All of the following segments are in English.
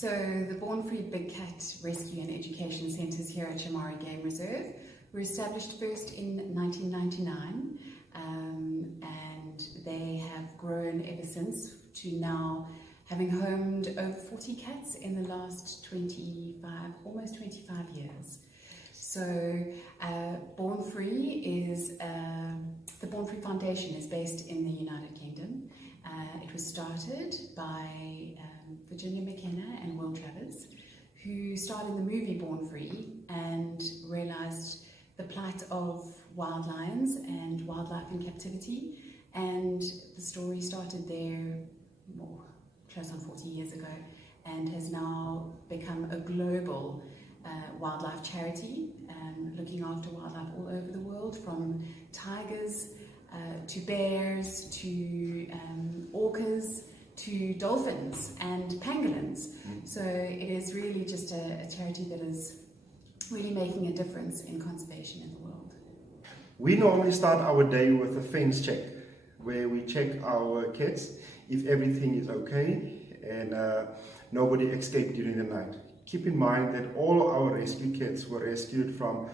So the Born Free Big Cat Rescue and Education Centres here at Shamwari Game Reserve were established first in 1999 and they have grown ever since to now having homed over 40 cats in the last almost 25 years. So Born Free is, the Born Free Foundation is based in the United Kingdom. It was started by Virginia McKenna and Will Travers, who starred in the movie Born Free and realised the plight of wild lions and wildlife in captivity, and the story started there close on 40 years ago and has now become a global wildlife charity, looking after wildlife all over the world, from tigers to bears to orcas to dolphins and pangolins. So it is really just a charity that is really making a difference in conservation in the world. We normally start our day with a fence check, where we check our cats if everything is okay and nobody escaped during the night. Keep in mind that all our rescue cats were rescued from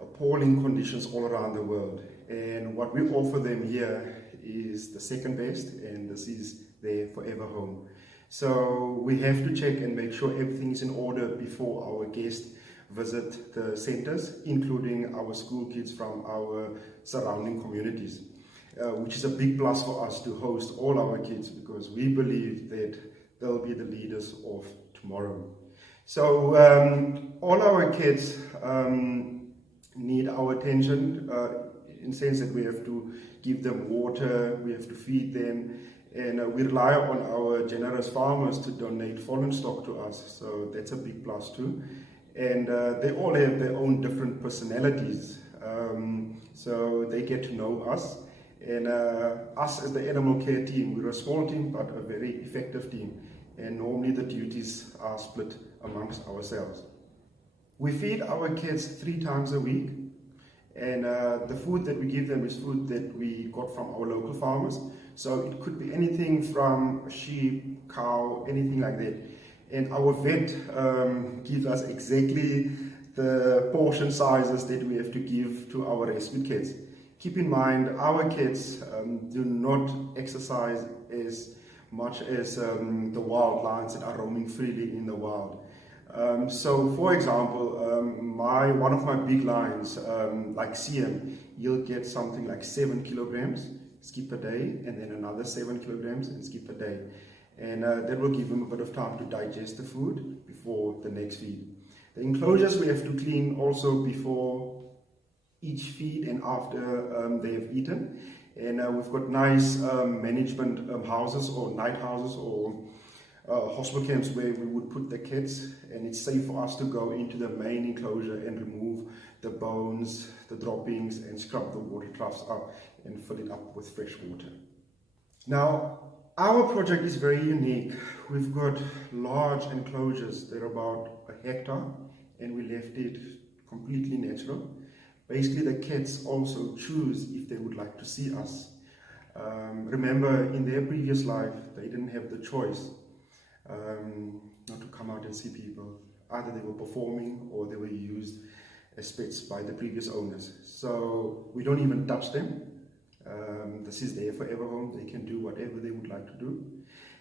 appalling conditions all around the world, and what we offer them here is the second best, and this is their forever home. So we have to check and make sure everything is in order before our guests visit the centres, including our school kids from our surrounding communities, which is a big plus for us to host all our kids, because we believe that they'll be the leaders of tomorrow. So all our kids need our attention in the sense that we have to give them water, we have to feed them, and we rely on our generous farmers to donate fallen stock to us, so that's a big plus too. And they all have their own different personalities, so they get to know us. And us as the animal care team, we're a small team but a very effective team, and normally the duties are split amongst ourselves. We feed our kids 3 times a week, and the food that we give them is food that we got from our local farmers. So it could be anything from sheep, cow, anything like that. And our vet gives us exactly the portion sizes that we have to give to our rescue cats. Keep in mind, our cats do not exercise as much as the wild lions that are roaming freely in the wild. So for example, one of my big lions, like CM, he'll get something like 7 kilograms skip a day, and then another 7 kilograms and skip a day. And that will give him a bit of time to digest the food before the next feed. The enclosures we have to clean also before each feed and after they have eaten. And we've got nice management houses or night houses or hospital camps where we would put the cats, and it's safe for us to go into the main enclosure and remove the bones, the droppings, and scrub the water troughs up and fill it up with fresh water. Now, our project is very unique. We've got large enclosures. They're about 1 hectare, and we left it completely natural. Basically, the cats also choose if they would like to see us. Remember, in their previous life, they didn't have the choice not to come out and see people. Either they were performing or they were used as pets by the previous owners. So we don't even touch them. This is their forever home. They can do whatever they would like to do.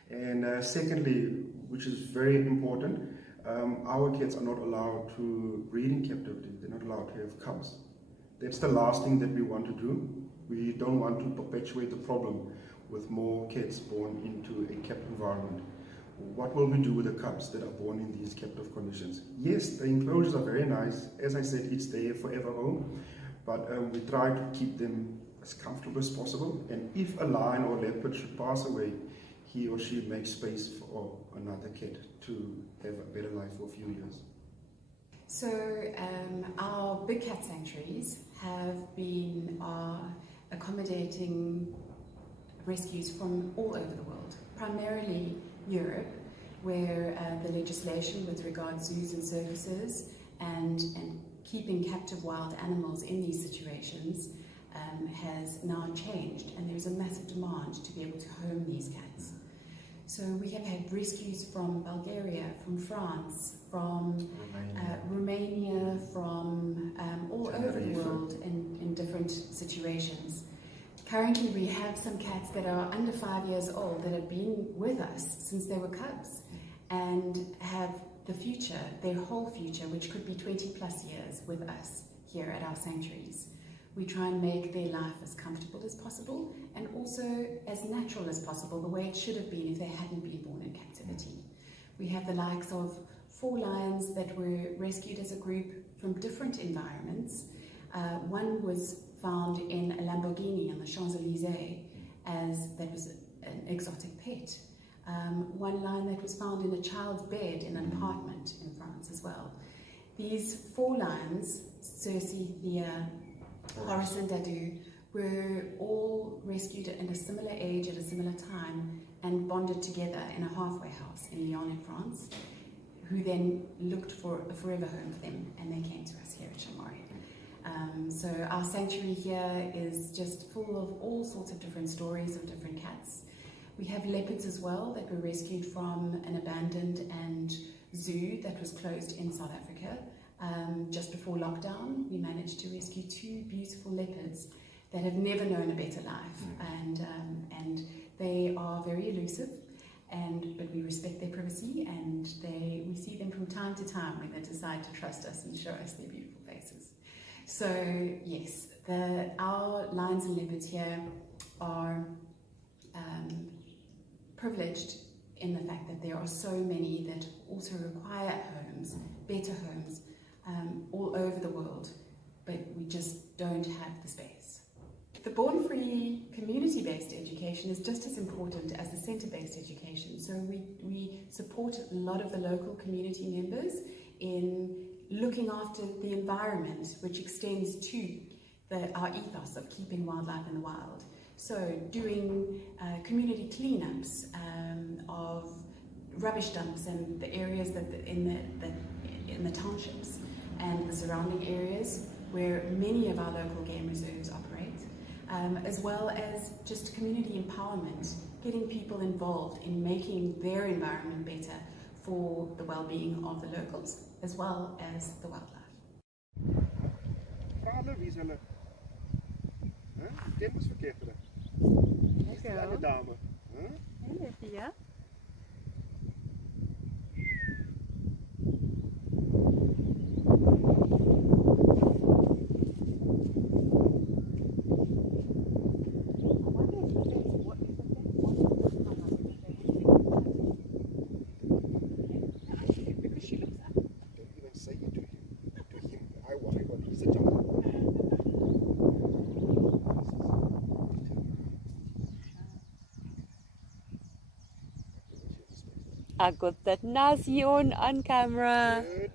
And secondly, which is very important, our cats are not allowed to breed in captivity. They're not allowed to have cubs. That's the last thing that we want to do. We don't want to perpetuate the problem with more cats born into a kept environment. What will we do with the cubs that are born in these captive conditions? Yes, the enclosures are very nice. As I said, it's their forever home, but we try to keep them as comfortable as possible. And if a lion or leopard should pass away, he or she makes space for another cat to have a better life for a few years. So our big cat sanctuaries have been accommodating rescues from all over the world, primarily Europe, where the legislation with regards to zoos and circuses and keeping captive wild animals in these situations has now changed, and there's a massive demand to be able to home these cats. So we have had rescues from Bulgaria, from France, from Romania, from all over the world in different situations. Currently we have some cats that are under 5 years old that have been with us since they were cubs and have the future, their whole future, which could be 20 plus years with us here at our sanctuaries. We try and make their life as comfortable as possible and also as natural as possible, the way it should have been if they hadn't been born in captivity. We have the likes of 4 lions that were rescued as a group from different environments. One was found in a Lamborghini on the Champs-Élysées that was an exotic pet. One lion that was found in a child's bed in an apartment in France as well. These 4 lions, Circe, Thea, Horace and Dadu, were all rescued at a similar age at a similar time and bonded together in a halfway house in Lyon in France, who then looked for a forever home for them, and they came to us here at Shamwari. So our sanctuary here is just full of all sorts of different stories of different cats. We have leopards as well that were rescued from an abandoned zoo that was closed in South Africa. Just before lockdown, we managed to rescue 2 beautiful leopards that have never known a better life, and they are very elusive, but we respect their privacy, and we see them from time to time when they decide to trust us and show us their beautiful faces. So yes, our lions and leopards here are privileged in the fact that there are so many that also require homes, better homes, all over the world, but we just don't have the space. The born-free community-based education is just as important as the centre-based education. So we support a lot of the local community members in looking after the environment, which extends to our ethos of keeping wildlife in the wild. So doing community cleanups of rubbish dumps and the areas in the townships and the surrounding areas where many of our local game reserves operate, as well as just community empowerment, getting people involved in making their environment better for the well-being of the locals as well as the wildlife. Wie is hulle? Dit was verkeerd gedaan. Dis die kleine dame. Hey, Thea. I got that nazi on camera. Good.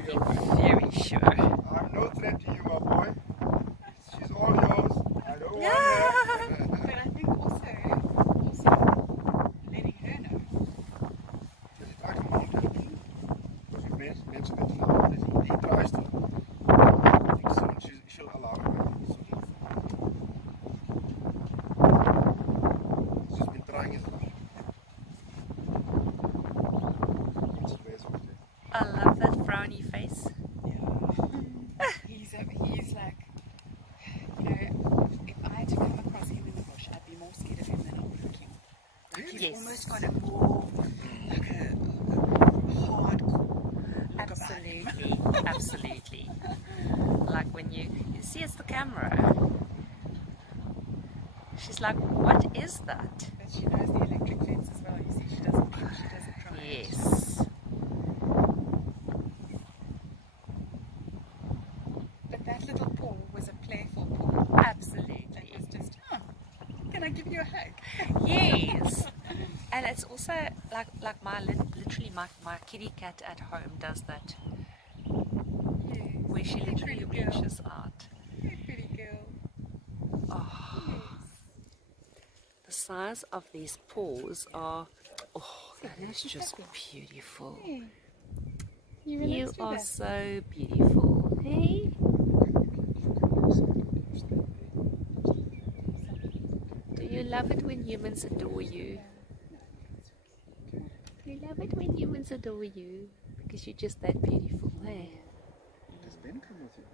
threat. very sure. I'm no threat to you, my boy. She's all yours. I don't want her. But I think also letting her know. Dis het uitgemaakt. Dus die mensen weten nou, dat he tries to. I think soon she'll allow it. She's been trying as well. I love that frowny face. He's like, you know, if I had to come across him in the bush, I'd be more scared of him than I would of you. Like he's Yes. almost got a more like a hardcore look about him. Absolutely, absolutely. Like when you see it's the camera. She's like, what is that? But she knows the electric fence as well. You see, she doesn't try. Yes. But that little paw was a playful paw. Absolutely. That was just, can I give you a hug? Yes. And it's also like my literally my kitty cat at home does that, Yes. where she Hey, literally pretty girl. reaches out. Hey, pretty girl. Oh, Yes. the size of these paws are, oh, that is just beautiful. Hey. You relaxed with are that? so beautiful. Hey? Do you love it when humans adore you? Do you love it when humans adore you? Because you're just that beautiful, hey? Does Ben come with you?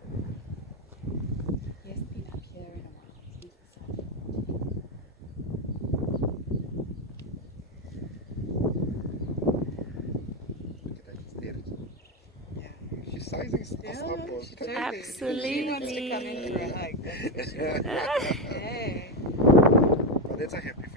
He hasn't been up here in a while. He's Look at that, he's there. Yeah. She's sizing us up. Or she taking- Absolutely. She wants to come in for a hug. That's for sure. Hey. But that's a happy